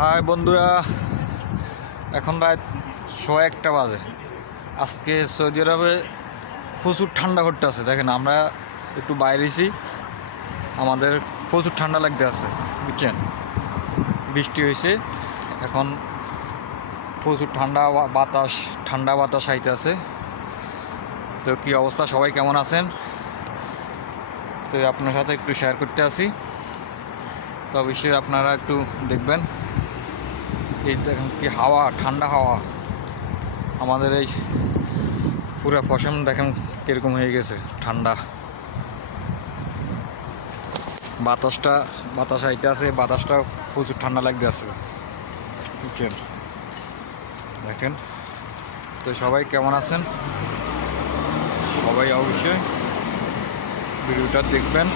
High বন্ধুরা, এখন রাত 1:15 বাজে। আজকে সৌদি আরবে প্রচুর ঠান্ডা করতে আছে। দেখেন আমরা একটু বাইরেছি, আমাদের প্রচুর ঠান্ডা লাগতে আছে, বুঝছেন। বৃষ্টি হয়েছে, এখন প্রচুর ঠান্ডা বাতাস আইতে আছে। তো কী অবস্থা, সবাই কেমন আছেন? তো আপনার সাথে একটু শেয়ার করতে আসি। তো অবশ্যই আপনারা একটু দেখবেন। এই দেখেন কি হাওয়া, ঠান্ডা হাওয়া। আমাদের এই পুরো পশম দেখেন কীরকম হয়ে গেছে, ঠান্ডা। বাতাস আইতে আছে, বাতাসটা প্রচুর ঠান্ডা লাগতে আছে, বুঝছেন। দেখেন তো সবাই কেমন আছেন, সবাই অবশ্যই ভিডিওটা দেখবেন।